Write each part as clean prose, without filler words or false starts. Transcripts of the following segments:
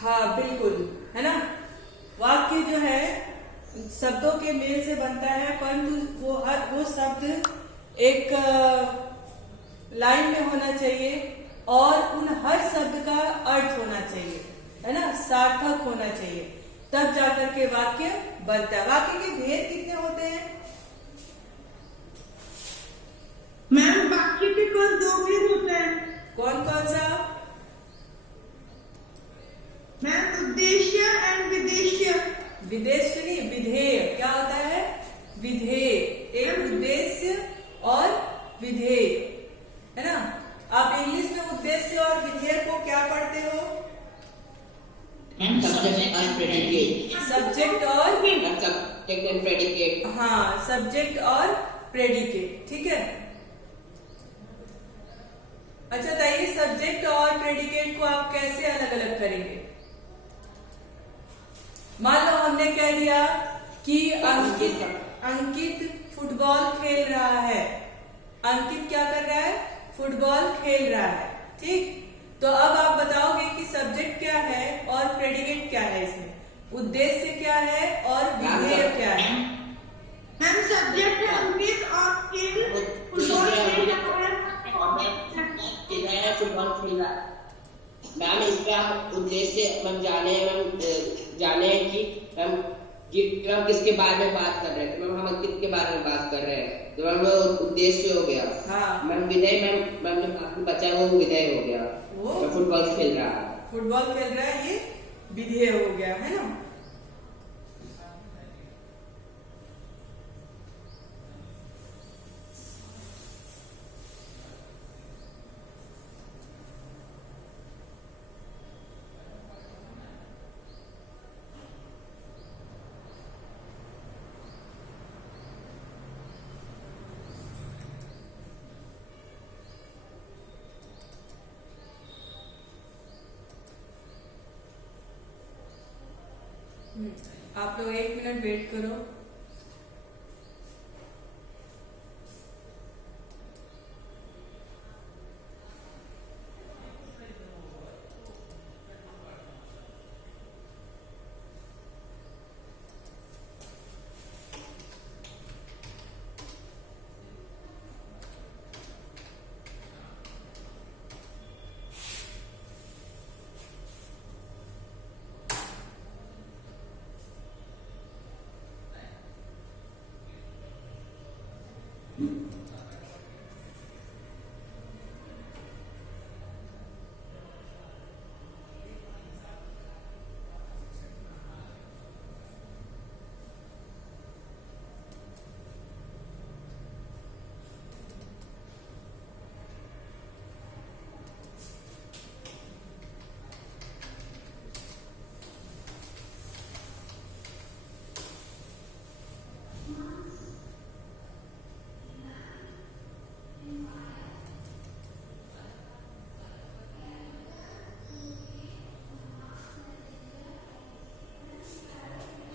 हाँ बिल्कुल, है ना। वाक्य जो है शब्दों के मेल से बनता है, परंतु वो शब्द एक लाइन में होना चाहिए और उन हर शब्द का अर्थ होना चाहिए, है ना, सार्थक होना चाहिए, तब जाकर के वाक्य बनता है। वाक्य के भेद कितने होते हैं? मैम वाक्य के कुल 2 भेद होते हैं। कौन कौन सा? मैम उद्देश्य एंड विदेश्य। विदेश्य नहीं, विधेय। क्या होता है? विधेय। एक उद्देश्य और विधेय, है ना। आप इंग्लिश में उद्देश्य और विधेय को क्या पढ़ते हो? सब्जेक्ट और प्रेडिकेट। सब्जेक्ट और सब्जेक्ट एंड प्रेडिकेट। हाँ, सब्जेक्ट और प्रेडिकेट, ठीक है। अच्छा बताइए, सब्जेक्ट और प्रेडिकेट को आप कैसे अलग अलग करेंगे? मान लो हमने कह दिया कि अंकित फुटबॉल खेल रहा है। अंकित क्या कर रहा है? फुटबॉल खेल रहा है, ठीक। तो अब आप बताओगे कि सब्जेक्ट क्या है और प्रेडिकेट क्या है, इसमें उद्देश्य क्या है और विधेय क्या है? मैम सब्जेक्ट है अंकित और खेल फुटबॉल खेल रहा है। फुटबॉल खेल रहा है। मैम इसका उद्देश्य हम जाने कि हम किसके बारे में बात कर रहे हैं। मैम हम अंकित के बारे में बात कर रहे हैं, तो मैम उद्देश्य हो गया। हाँ। मैम विधेय, मैम जो बाकी बचा है वो विधेय हो गया। वो फुटबॉल खेल रहा है। फुटबॉल खेल रहा है, ये विधेय हो गया, है ना। आप लोग 1 मिनट वेट करो।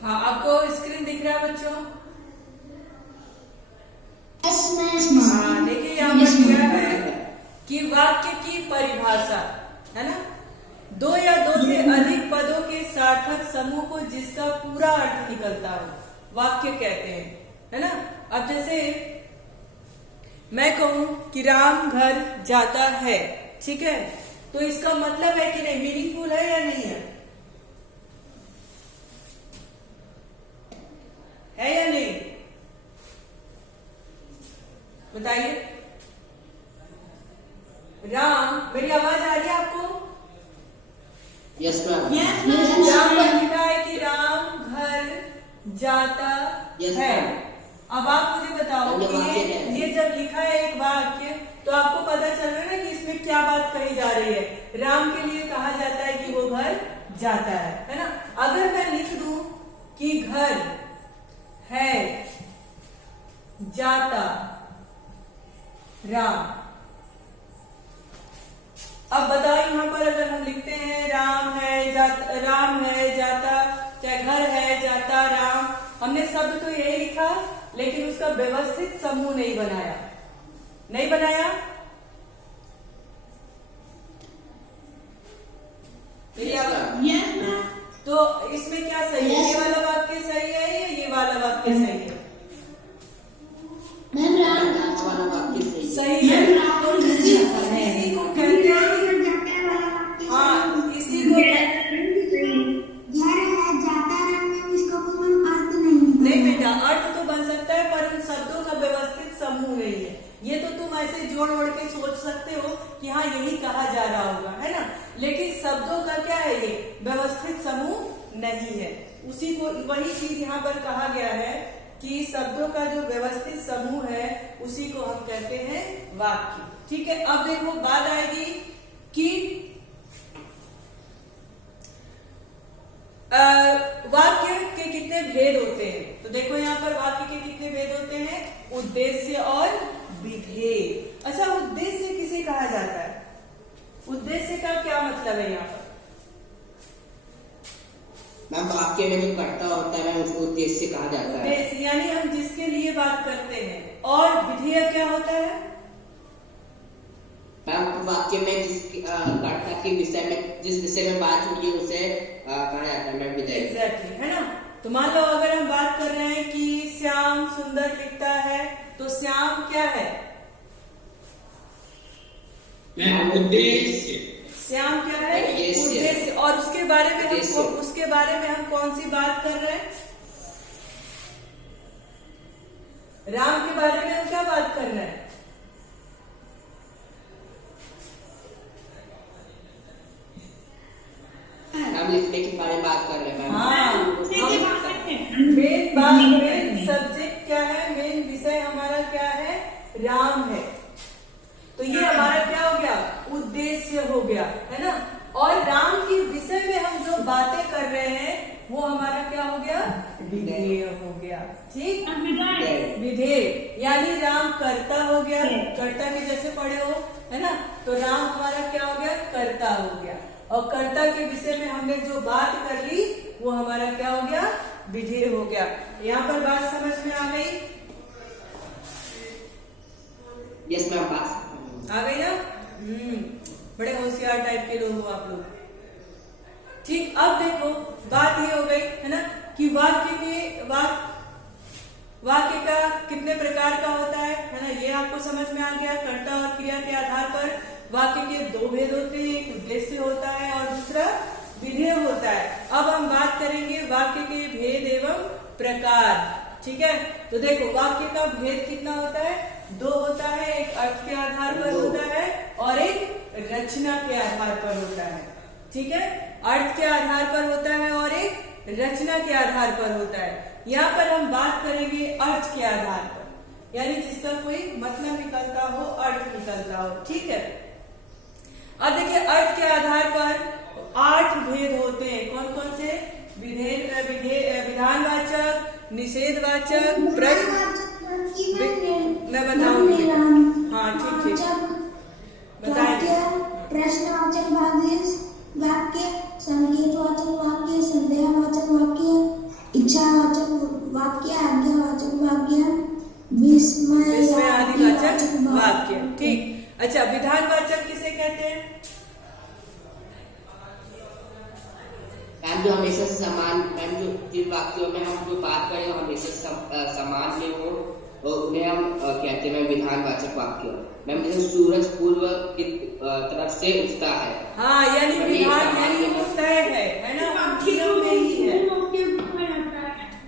हाँ, आपको स्क्रीन दिख रहा है बच्चों? हाँ, देखिए यहाँ पर दिया है कि वाक्य की परिभाषा, है ना, 2 या 2 से अधिक पदों के सार्थक समूह को जिसका पूरा अर्थ निकलता हो वाक्य कहते हैं, है ना। अब जैसे मैं कहूं कि राम घर जाता है, ठीक है, तो इसका मतलब है कि नहीं, मीनिंगफुल है या नहीं है? है या नहीं, बताइए। राम, मेरी आवाज आ रही है आपको? Yes ma'am. यहाँ पर लिखा है कि राम घर जाता है। अब आप मुझे बताओ कि ये जब लिखा है एक वाक्य, तो आपको पता चल रहा है ना कि इसमें क्या बात कही जा रही है। राम के लिए कहा जाता है कि वो घर जाता है ना। अगर मैं लिख दूं कि घर है जाता राम, अब बताओ यहाँ पर अगर हम लिखते हैं राम है जाता, चाहे घर है जाता राम, हमने शब्द तो यही लिखा, लेकिन उसका व्यवस्थित समूह नहीं बनाया। नहीं बनाया? यस तो इसमें क्या सही है, ये वाला वाक्य सही है या ये वाला वाक्य सही है? मैम लास्ट वाला वाक्य सही है। तो इसी को कहते हैं, हाँ इसी को नहीं बेटा, अर्थ तो बन सकता है पर उन शब्दों का व्यवस्थित समूह नहीं है। ये तो तुम ऐसे जोड़ वोड़ के सोच सकते हो कि हाँ यही कहा जा रहा होगा, है ना, लेकिन शब्दों का क्या है, ये व्यवस्थित समूह नहीं है। उसी को, वही चीज यहाँ पर कहा गया है कि शब्दों का जो व्यवस्थित समूह है उसी को हम कहते हैं वाक्य। ठीक है, अब देखो बात आएगी कि वाक्य के कितने भेद होते हैं। तो देखो यहाँ पर वाक्य के कितने भेद होते हैं, उद्देश्य और विधेय। अच्छा, उद्देश्य किसे कहा जाता है? उद्देश्य का क्या मतलब है यहाँ पर? मैम वाक्य में जो कर्ता होता है उसको उद्देश्य कहा जाता है। उद्देश्य यानी हम जिसके लिए बात करते हैं। और विधेय क्या होता है? मैम वाक्य में जिस कर्ता के विषय में, जिस विषय में बात हुई है उसे कहा जाता है मैम विधेय। एग्जैक्टली, है ना। तो मान लो अगर हम बात कर रहे हैं कि श्याम सुंदर लिखता है, तो श्याम क्या है? उद्देश्य। श्याम क्या है? उद्देश्य। और उसके बारे में हम कौन सी बात कर रहे हैं? राम के बारे में हम क्या बात कर रहे हैं? हम लिखने के बारे में बात कर रहे हैं। हाँ, मेन सब्जेक्ट क्या है, मेन विषय हमारा क्या है, राम है। तो ये हमारा क्या हो गया, उद्देश्य हो गया, है ना। और राम के विषय में हम जो बातें कर रहे हैं वो हमारा क्या हो गया, विधेय हो गया। ठीक, विधेय यानी राम कर्ता हो गया, कर्ता के जैसे पढ़े हो, है ना। तो राम हमारा क्या हो गया, कर्ता हो गया। और कर्ता के विषय में हमने जो बात कर ली वो हमारा क्या हो गया, विधेय हो गया। यहाँ पर बात समझ में आ गई? यस मैम, बात आ गई ना। बड़े होशियार टाइप के लोग हो आप लोग। ठीक, अब देखो बात ये हो गई, है ना, कि वाक्य का कितने प्रकार का होता है ना। ये आपको समझ में आ गया। कर्ता और क्रिया के आधार पर वाक्य के दो भेद होते हैं, एक उद्देश्य होता है और दूसरा विधेय होता है। अब हम बात करेंगे वाक्य के भेद एवं प्रकार। ठीक है, तो देखो वाक्य का भेद कितना होता है, दो होता है। एक अर्थ के आधार पर होता है और एक रचना के आधार पर होता है। ठीक है, अर्थ के आधार पर होता है और एक रचना के आधार पर होता है। यहाँ पर हम बात करेंगे अर्थ के आधार पर, यानी जिसका कोई मतलब निकलता हो, अर्थ निकलता हो। ठीक है, अब देखिए अर्थ के आधार पर 8 भेद होते हैं। कौन कौन से? विधानवाचक, निषेधवाचक, प्रश्न, मैं बताऊंगी। हाँ ठीक, बताएंगे। प्रश्नवाचक वाक्य, संकेतवाचक वाक्य, संदेहवाचक वाक्य, इच्छावाचक वाक्य, आज्ञावाचक वाक्य, विस्मयादिवाचक वाक्य। ठीक, अच्छा विधानवाचक किसे कहते हैं? मैम जो हमेशा समान, मैम जो जिन वाक्यों में हम जो बात करें हमेशा समान में हो, उन्हें हम कहते हैं विधानवाचक वाक्य। मैम जैसे सूरज पूर्व की तरफ से उगता है। हाँ, यानी विधान यानी वो तय है ना, नियम में ही है।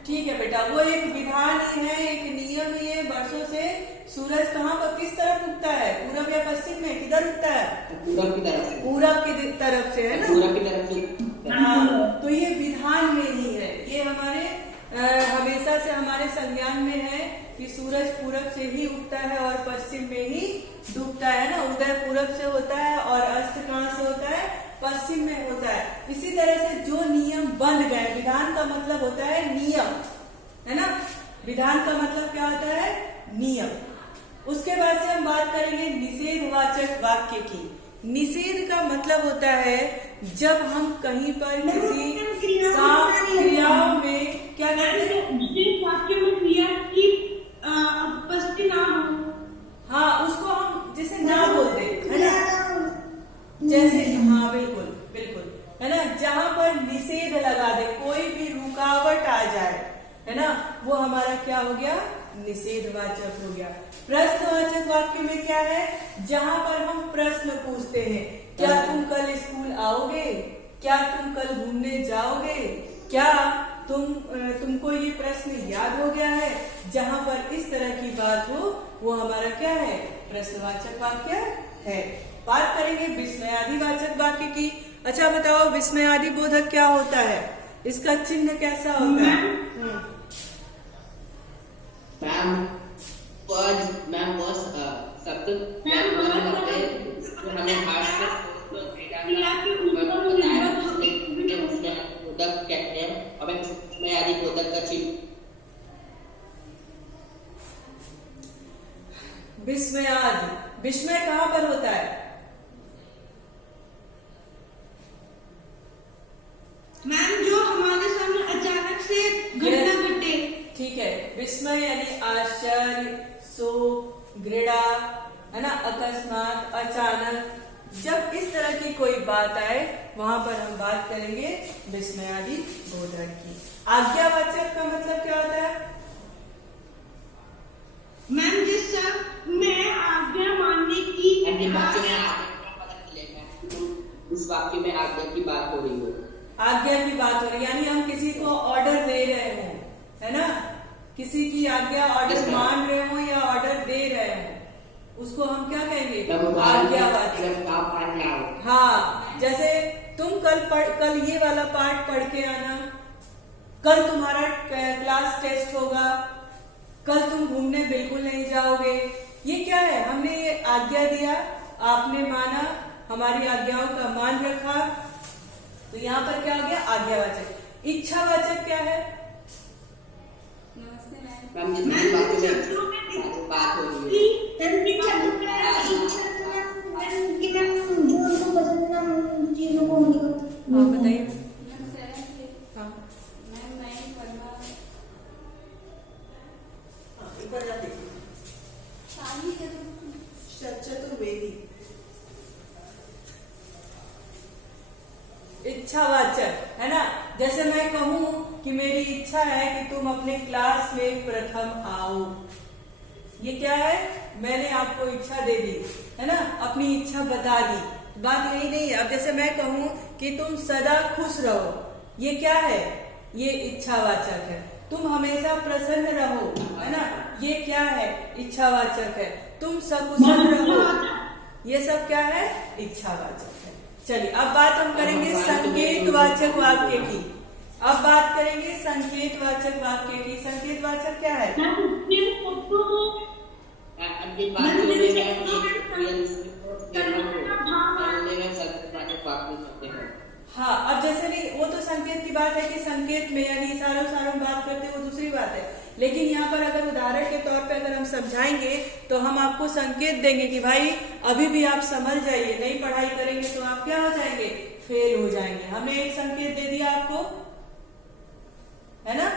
ठीक है बेटा, वो एक विधान ही है, एक नियम ही है। वर्षों से सूरज कहाँ पर किस तरफ उगता है, पूरब या पश्चिम में, किधर उगता है? पूरब की तरफ से। पूरब की तरफ से, है ना, पूरब की तरफ से। हाँ, तो ये विधान में ही है। ये हमारे हमेशा से हमारे संज्ञान में है कि सूरज पूरब से ही उगता है और पश्चिम में ही डूबता है ना। उदय पूरब से होता है और अस्त कहाँ से होता है, पश्चिम में होता है। इसी तरह से जो नियम बन गए, विधान का मतलब होता है नियम, है ना। विधान का मतलब क्या होता है, नियम। उसके बाद से हम बात करेंगे निषेधवाचक वाक्य की। निषेध का मतलब होता है जब हम कहीं पर किसी क्रियाओं में क्या करते हैं, वाक्य में क्रिया की उपस्थिति ना हो, हाँ उसको हम जैसे ना बोलते, है ना, जैसे, हाँ बिल्कुल बिल्कुल, है ना, जहाँ पर पर निषेध लगा दे, कोई भी रुकावट आ जाए, है ना, वो हमारा क्या हो गया, निषेधवाचक हो गया। प्रश्नवाचक वाक्य में क्या है, जहां पर हम प्रश्न पूछते हैं, क्या तुम कल स्कूल आओगे, क्या तुम कल घूमने जाओगे, क्या तुमको ये प्रश्न याद हो गया है, जहां पर इस तरह की बात हो वो हमारा क्या है, प्रश्नवाचक वाक्य है। बात करेंगे विस्मयादिवाचक वाक्य की। अच्छा बताओ, विस्मयादि बोधक क्या होता है, इसका चिन्ह कैसा होता है? मैम वो शब्द हमें बोधक कहते हैं, और विस्मयादि बोधक का चिन्ह विस्मयादि, विस्मय कहाँ पर होता है? मैम जो हमारे सामने अचानक से घटना घटे। ठीक है, विस्मय यानी आश्चर्य, शोक, घृणा, है ना, अकस्मात, अचानक, जब इस तरह की कोई बात आए वहां पर हम बात करेंगे विस्मयादि बोधक की। आज्ञावाचक का मतलब क्या होता है? मैम जिस सब में आज्ञा मानने की इस वाक्य में आज्ञा की बात हो रही हो, आज्ञा की बात हो रही, यानी हम किसी को ऑर्डर दे रहे हो, है ना, किसी की आज्ञा ऑर्डर मान रहे हो या ऑर्डर दे रहे हो, उसको हम क्या कहेंगे, आज्ञावाचक। हाँ, जैसे तुम कल ये वाला पाठ पढ़ के आना, कल तुम्हारा क्लास टेस्ट होगा, कल तुम घूमने बिल्कुल नहीं जाओगे। ये क्या है, हमने ये आज्ञा दिया, आपने माना, हमारी आज्ञाओं का मान रखा, तो यहाँ पर क्या हो गया, आज्ञावाचक। इच्छावाचक क्या है? मैम जिस बात हो रही है, बताइए। चतुर्वेदी। इच्छावाचक है ना, जैसे मैं कहूं कि मेरी इच्छा है कि तुम अपने क्लास में प्रथम आओ, ये क्या है, मैंने आपको इच्छा दे दी, है ना, अपनी इच्छा बता दी, बात यही नहीं है। अब जैसे मैं कहूं कि तुम सदा खुश रहो, ये क्या है, ये इच्छावाचक है। तुम हमेशा प्रसन्न रहो, है ना, ये क्या है, इच्छावाचक है। तुम सकुशल रहो, ये सब क्या है, इच्छावाचक है। चलिए अब बात हम करेंगे संकेतवाचक वाक्य की। अब बात करेंगे संकेतवाचक वाक्य की। संकेतवाचक क्या है? हाँ, अब जैसे नहीं, वो तो संकेत की बात है कि संकेत में यानी इशारों बात करते हैं, वो दूसरी बात है। लेकिन यहाँ पर अगर उदाहरण के तौर पे अगर हम समझाएंगे तो हम आपको संकेत देंगे कि भाई अभी भी आप समझ जाइए, नहीं पढ़ाई करेंगे तो आप क्या हो जाएंगे, फेल हो जाएंगे। हमने एक संकेत दे दिया आपको, है ना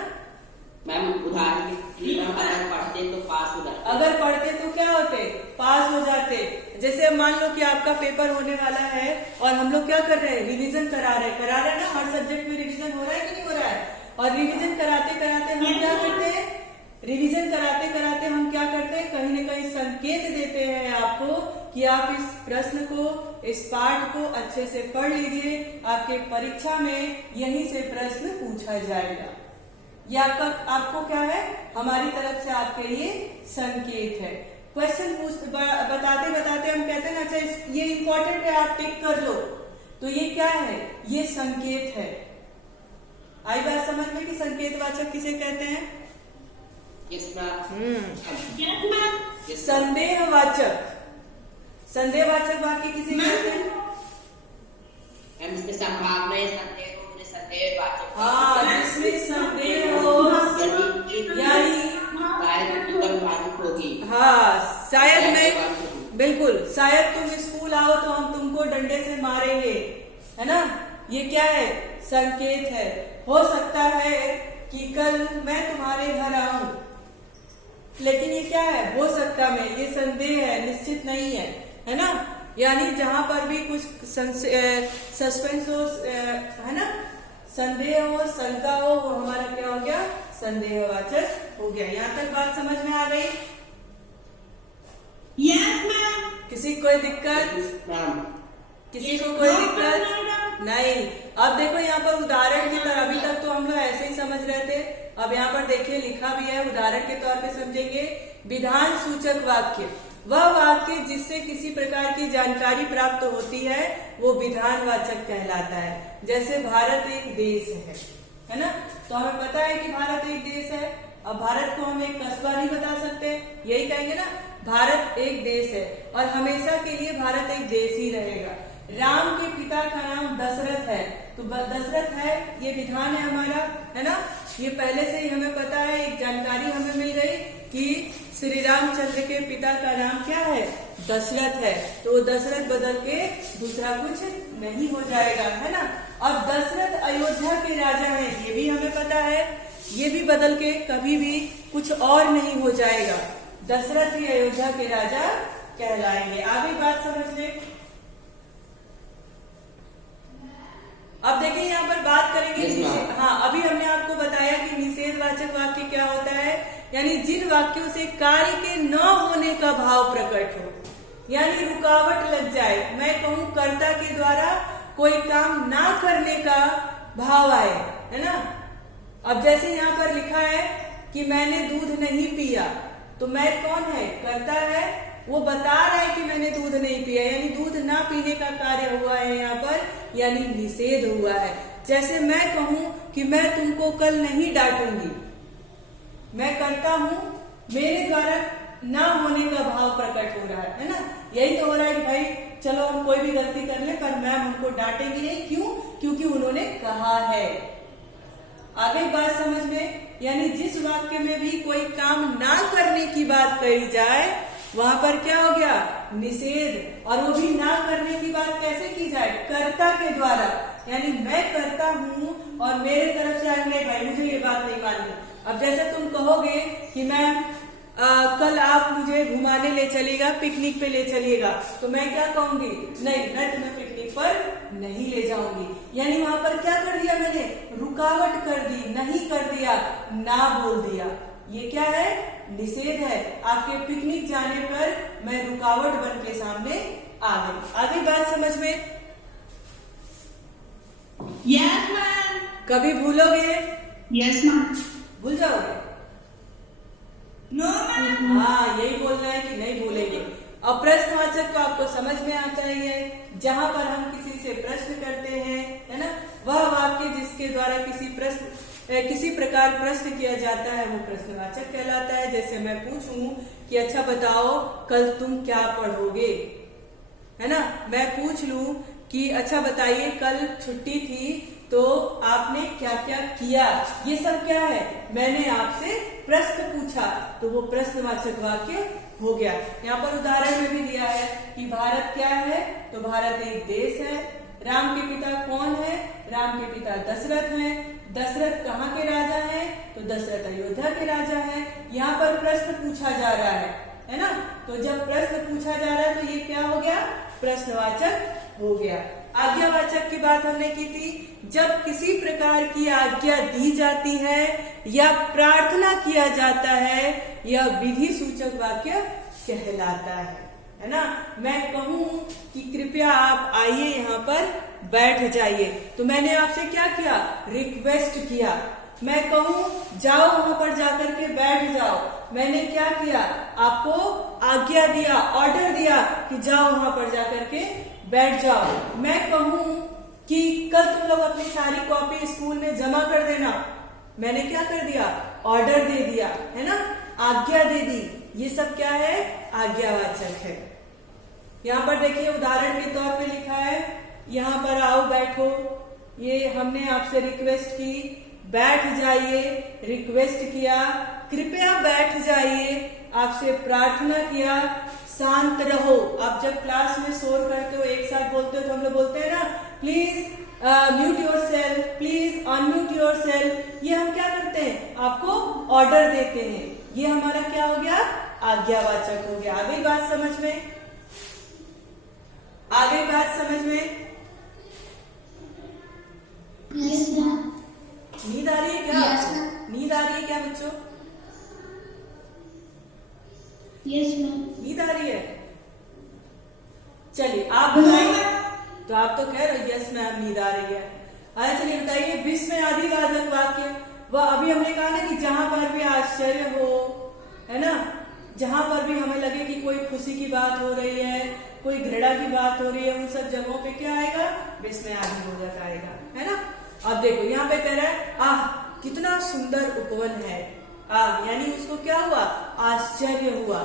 मैम। उदाहरण अगर पढ़ते तो पास हो जाते, अगर पढ़ते तो क्या होते, पास हो जाते। जैसे मान लो कि आपका पेपर होने वाला है और हम लोग क्या कर रहे हैं, रिवीजन करा रहे हैं ना, हर सब्जेक्ट में रिवीजन हो रहा है कि नहीं हो रहा है। और रिवीजन कराते कराते हम क्या करते हैं, रिवीजन कराते कराते हम क्या करते हैं, कहीं न कहीं संकेत देते हैं आपको कि आप इस प्रश्न को, इस पाठ को अच्छे से पढ़ लीजिए, आपके परीक्षा में यहीं से प्रश्न पूछा जाएगा। ये आपको क्या है, हमारी तरफ से आपके लिए संकेत है। क्वेश्चन बताते बताते हम कहते हैं ना, अच्छा ये इंपॉर्टेंट है, आप टिक कर लो, तो ये क्या है, ये संकेत है। आई बात समझ में कि संकेतवाचक किसे कहते हैं? संदेहवाचक, संदेहवाचक वाक्य किसे कहते हैं? संभावना संदेहवाचक, हाँ, जिसमें संदेह हो, यानी होगी, हाँ, शायद मैं, बिल्कुल, शायद तुम स्कूल आओ तो हम तुमको डंडे से मारेंगे, है ना, ये क्या है, संकेत है। हो सकता है कि कल मैं तुम्हारे घर आऊं, लेकिन ये क्या है, हो सकता मैं, ये संदेह है, निश्चित नहीं है ना। यानी जहां पर भी कुछ सस्पेंस हो, है ना, संदेह हो, शंका हो, वो हमारा क्या हो गया? संदेहवाचक हो गया। यहाँ तक बात समझ में आ गई? Yes, ma'am. किसी को कोई दिक्कत? मैम किसी को कोई No, दिक्कत? madam. नहीं। अब देखो यहाँ पर उदाहरण की तरह, अभी तक तो हम लोग ऐसे ही समझ रहे थे, अब यहाँ पर देखिए लिखा भी है, उदाहरण के तौर पे समझेंगे। विधान सूचक वाक्य, वह वाक्य जिससे किसी प्रकार की जानकारी प्राप्त होती है वो विधानवाचक कहलाता है। जैसे भारत एक देश है ना? तो हमें पता है कि भारत एक देश है। अब भारत को हम एक कस्बा नहीं बता सकते, यही कहेंगे ना, भारत एक देश है और हमेशा के लिए भारत एक देश ही रहेगा। राम के पिता का नाम दशरथ है, तो दशरथ है, ये विधान है हमारा, है ना? ये पहले से ही हमें पता है, एक जानकारी हमें मिल गई कि श्री रामचंद्र के पिता का नाम क्या है? दशरथ है। तो वो दशरथ बदल के दूसरा कुछ नहीं हो जाएगा, है ना? और दशरथ अयोध्या के राजा हैं, ये भी हमें पता है, ये भी बदल के कभी भी कुछ और नहीं हो जाएगा। दशरथ ही अयोध्या के राजा कहलाएंगे। आगे बात समझ ले। अब देखिए यहाँ पर बात करेंगे हाँ, अभी हमने आपको बताया कि निषेधवाचक वाक्य क्या होता है, यानी जिन वाक्यों से कार्य के न होने का भाव प्रकट हो, यानी रुकावट लग जाए। मैं कहूँ कर्ता के द्वारा कोई काम ना करने का भाव आए, है ना? अब जैसे यहाँ पर लिखा है कि मैंने दूध नहीं पिया, तो मैं कौन है? कर्ता है, वो बता रहा है कि मैंने दूध नहीं पिया, यानी दूध ना पीने का कार्य हुआ है यहाँ पर, यानी निषेध हुआ है। जैसे मैं कहूँ कि मैं तुमको कल नहीं डांटूंगी, मैं करता हूँ, मेरे द्वारा ना होने का भाव प्रकट हो रहा है ना? यही तो हो रहा है कि भाई चलो हम कोई भी गलती कर ले पर मैम हमको डांटेगी नहीं, क्यों? क्योंकि उन्होंने कहा है। आगे बात समझ में, यानी जिस वाक्य में भी कोई काम ना करने की बात कही जाए वहां पर क्या हो गया? निषेध। और वो भी ना करने की बात कैसे की जाए? कर्ता के द्वारा, यानी मैं करता हूँ और मेरे तरफ से आगे भाई मुझे ये बात नहीं माननी। अब जैसे तुम कहोगे कि मैम कल आप मुझे घुमाने ले चलिएगा, पिकनिक पे ले चलिएगा, तो मैं क्या कहूंगी? नहीं, मैं तुम्हें पिकनिक पर नहीं ले जाऊंगी। यानी वहां पर क्या कर दिया मैंने? रुकावट कर दी, नहीं कर दिया, ना बोल दिया। ये क्या है? निषेध है। आपके पिकनिक जाने पर मैं रुकावट बन के सामने आ गई। आगे बात समझ में? Yes, ma'am. कभी भूलोगे? Yes, ma'am. भूल जाओगे? No, ma'am. हाँ, यही बोलना है कि नहीं भूलेंगे। अब प्रश्नवाचक तो आपको समझ में आता ही है, जहां पर हम किसी से प्रश्न करते हैं, है ना? वह वाक्य जिसके द्वारा किसी प्रकार प्रश्न किया जाता है वो प्रश्नवाचक कहलाता है। जैसे मैं पूछूं कि अच्छा बताओ कल तुम क्या पढ़ोगे, है ना? मैं पूछ लूं कि अच्छा बताइए कल छुट्टी थी तो आपने क्या क्या किया, ये सब क्या है? मैंने आपसे प्रश्न पूछा, तो वो प्रश्नवाचक वाक्य हो गया। यहाँ पर उदाहरण में भी दिया है कि भारत क्या है, तो भारत एक देश है। राम के पिता कौन है? राम के पिता दशरथ हैं। दशरथ कहाँ के राजा हैं? तो दशरथ अयोध्या के राजा हैं। यहाँ पर प्रश्न पूछा जा रहा है ना? तो जब प्रश्न पूछा जा रहा है तो ये क्या हो गया? प्रश्नवाचक हो गया। आज्ञावाचक की बात हमने की थी, जब किसी प्रकार की आज्ञा दी जाती है या प्रार्थना किया जाता है, यह विधि सूचक वाक्य कहलाता है ना? मैं कहूँ कि कृपया आप आइए यहाँ पर बैठ जाइए, तो मैंने आपसे क्या किया? रिक्वेस्ट किया। मैं कहूँ जाओ वहां पर जाकर के बैठ जाओ, मैंने क्या किया? आपको आज्ञा दिया, ऑर्डर दिया कि जाओ वहां पर जाकर के बैठ जाओ। मैं कहूँ कि कल तुम लोग अपनी सारी कॉपी स्कूल में जमा कर देना, मैंने क्या कर दिया? ऑर्डर दे दिया, है ना? आज्ञा दे दी। ये सब क्या है? आज्ञावाचक है। यहाँ पर देखिए उदाहरण के तौर पे लिखा है, यहाँ पर आओ बैठो, ये हमने आपसे रिक्वेस्ट की, बैठ जाइए, रिक्वेस्ट किया, कृपया बैठ जाइए, आपसे प्रार्थना किया, शांत रहो। आप जब क्लास में शोर करते हो, एक साथ बोलते हो, तो हम लोग बोलते हैं ना please mute your self, please unmute your self. ये हम क्या करते हैं? आपको ऑर्डर देते हैं। ये हमारा क्या हो गया? आज्ञावाचक हो गया। आगे बात समझ में? आगे बात समझ में? Yes, ma'am. Yes ma'am. नींद आ रही है? चलिए आप बताइए। तो आप तो कह रहे हो यस मैम नींद आ रही है। अच्छा चलिए बताइए विस्मयादिवाचक वाक्य। वह अभी हमने कहा ना कि जहां पर भी आश्चर्य हो, है ना, जहां पर भी हमें लगे कि कोई खुशी की बात हो रही है, कोई घृणा की बात हो रही है, उन सब जगहों पे क्या आएगा? विस्मयादिबोधक आएगा, है ना। अब देखो यहाँ पे कह रहा है आह कितना सुंदर उपवन है। आह यानी उसको क्या हुआ? आश्चर्य हुआ,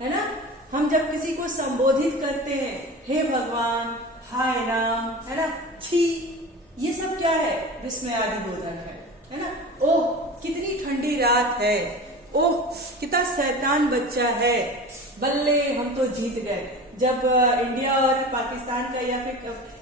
है ना। हम जब किसी को संबोधित करते हैं, हे भगवान, हाय राम, है ना, छी, ये सब क्या है? विस्मयादिबोधक है ना। ओह कितनी ठंडी रात है, ओह कितना शैतान बच्चा है, बल्ले हम तो जीत गए। जब इंडिया और पाकिस्तान का या फिर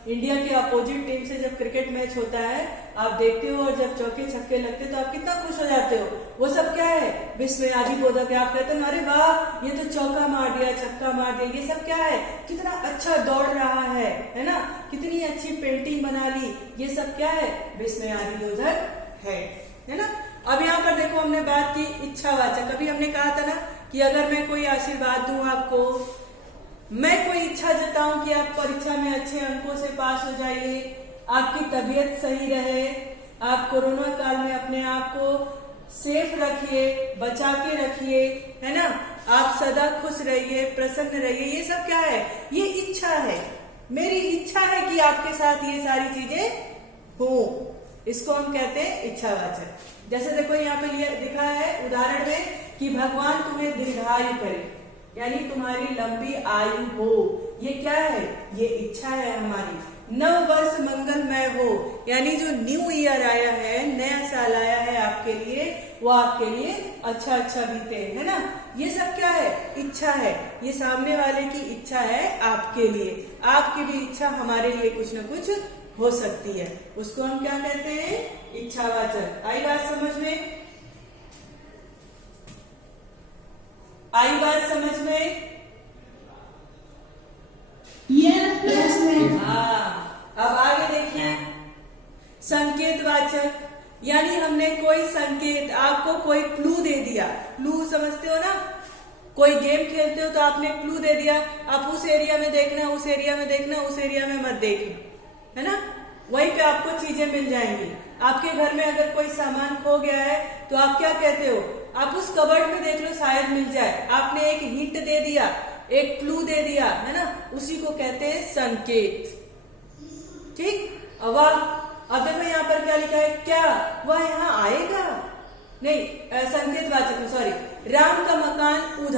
इंडिया के अपोजिट टीम से जब क्रिकेट मैच होता है, आप देखते हो और जब चौके छक्के लगते तो आप कितना खुश हो जाते हो। वो सब क्या है? विस्मयादिबोधक है। आप कहते हो अरे वाह ये तो चौका मार दिया, छक्का मार दिया, ये सब क्या है? कितना अच्छा दौड़ रहा है ना, कितनी अच्छी पेंटिंग बना ली, ये सब क्या है? विस्मयादिबोधक है ना। अब यहाँ पर देखो हमने बात की इच्छावाचक। अभी हमने कहा था ना कि अगर मैं कोई आशीर्वाद दूं आपको, मैं कोई इच्छा जताऊं कि आप परीक्षा में अच्छे अंकों से पास हो जाइए, आपकी तबीयत सही रहे, आप कोरोना काल में अपने आप को सेफ रखिए, बचा के रखिए, है ना, आप सदा खुश रहिए, प्रसन्न रहिए, ये सब क्या है? ये इच्छा है। मेरी इच्छा है कि आपके साथ ये सारी चीजें हो, इसको हम कहते हैं इच्छावाचक। जैसे देखो यहाँ पे लिखा है उदाहरण में कि भगवान तुम्हें दीर्घायु करे, यानी तुम्हारी लंबी आयु हो, ये क्या है? ये इच्छा है हमारी। नव वर्ष मंगलमय हो, यानी जो न्यू ईयर आया है, नया साल आया है आपके लिए, वो आपके लिए अच्छा बीते, है ना। ये सब क्या है? इच्छा है। ये सामने वाले की इच्छा है आपके लिए, आपकी भी इच्छा हमारे लिए कुछ न कुछ हो सकती है, उसको हम क्या कहते हैं? इच्छावाचक। आई बात समझ में? आई बात समझ में? Yes ma'am. हाँ। अब आगे देखिए संकेतवाचक, यानी हमने कोई संकेत, आपको कोई क्लू दे दिया। क्लू समझते हो ना? कोई गेम खेलते हो तो आपने क्लू दे दिया, आप उस एरिया में देखना, उस एरिया में देखना, उस एरिया में मत देखना, है ना। वहीं पे आपको चीजें मिल जाएंगी। आपके घर में अगर कोई सामान खो गया है तो आप क्या कहते हो? आप उस कबर्ड में देख लो, शायद मिल जाए। आपने एक हिंट दे दिया, एक क्लू दे दिया, है ना, उसी को कहते हैं संकेत। ठीक। अब देखो यहाँ पर क्या लिखा है? क्या वह यहाँ आएगा? नहीं, संकेतवाचक, सॉरी। राम का मकान उधर